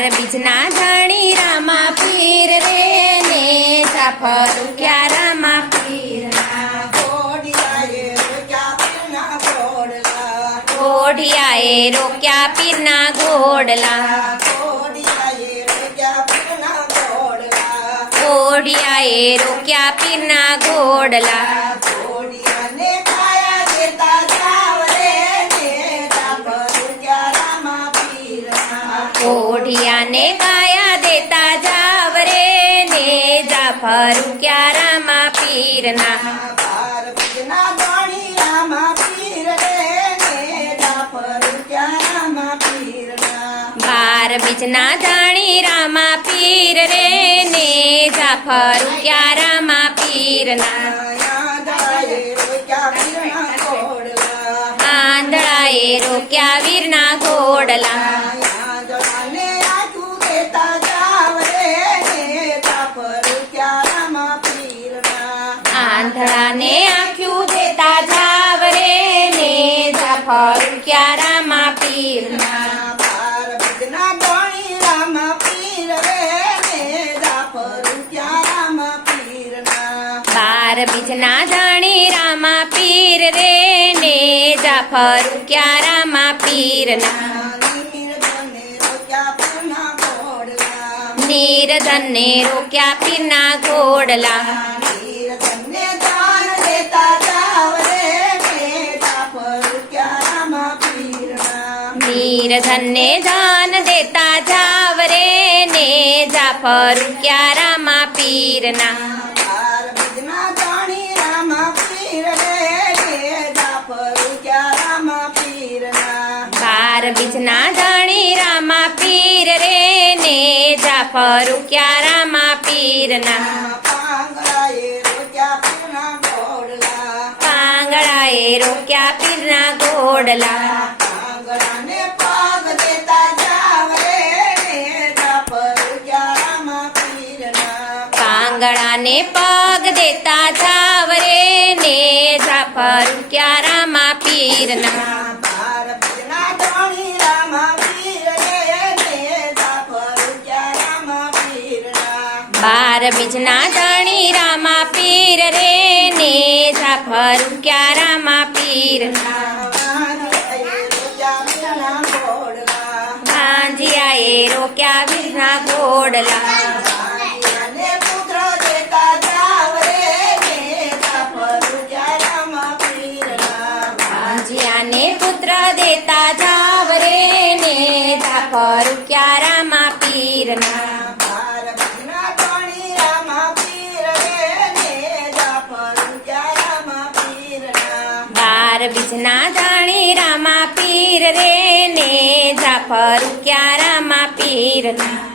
બાર બીજના ધણી રામા પીર રે ને જાફર ક્યા રામા પીરના ઘોડિયાએ રોક્યા પીરના ઘોડલા ઘોડિયાએ રોક્યા પીરના ઘોડલા પીરના ઘોડિયાને કાયા દેતા જાવ રે ને જાફર ક્યા રામા પીરના બાર બીજના ધણી રામા પીર રે ને જાફર ક્યાં રામા પીરના બાર બીજના જાણી રામા પીર રે ને જાફર ક્યા રામા પીરના આંધળાએ રોક્યા વીરના ઘોડલા આંધળાને આંખ્યું દેતા જાવ રે ને જાફર ક્યા રામા પીરના બાર બીજના જાણી રામા પીર રે ને જાફર ક્યા રામા પીરના નીરધનને રોક્યા પીરના ઘોડલા નીરધનને દાન દેતા જાવ રે ને જાફર ક્યા રામા પીરના બાર બીજના જાણી રામા પીર રે ને જાફર ક્યા રામા પીરના પાંગળાએ રોક્યા પીરના ઘોડલા પાંગળાને પગ દેતા જાવ રે ને જાફર ક્યા રામા પીરના બાર બીજના ધણી રામા પીર રે ને જાફર ક્યાં રામા પીરના બાર બીજના ધણી રામા પીર રે ને જાફર ક્યા રામા પીરના ભાંજિયાએ રોક્યા વીરના ઘોડલા દેતા જાવ રે ને જાફર ક્યા રામા પીરના. બાર બીજના જાણી રામા પીર રે ને જાફર ક્યા રામા પીરના.